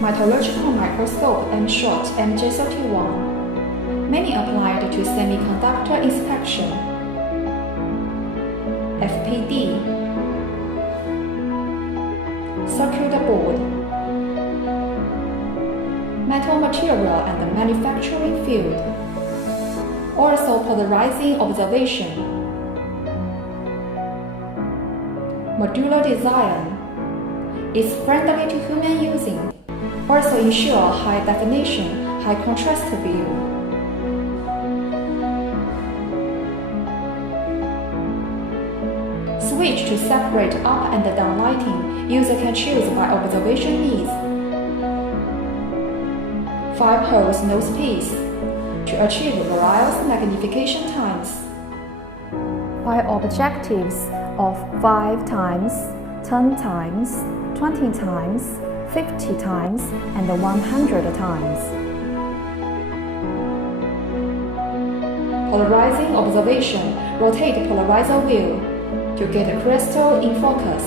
Metallurgical microscope MJ31, mainly applied to semiconductor inspection. FPD, circular board, metal material and manufacturing field, also polarizing observation, modular design, is friendly to human using, also ensure high definition, high contrast view. Switch to separate up and down lighting, user can choose by observation needs. 5 holes nosepiece to achieve various magnification times. By objectives of 5 times, 10 times, 20 times, 50 times, and 100 times. Polarizing observation, rotate polarizer wheel to get crystal in focus.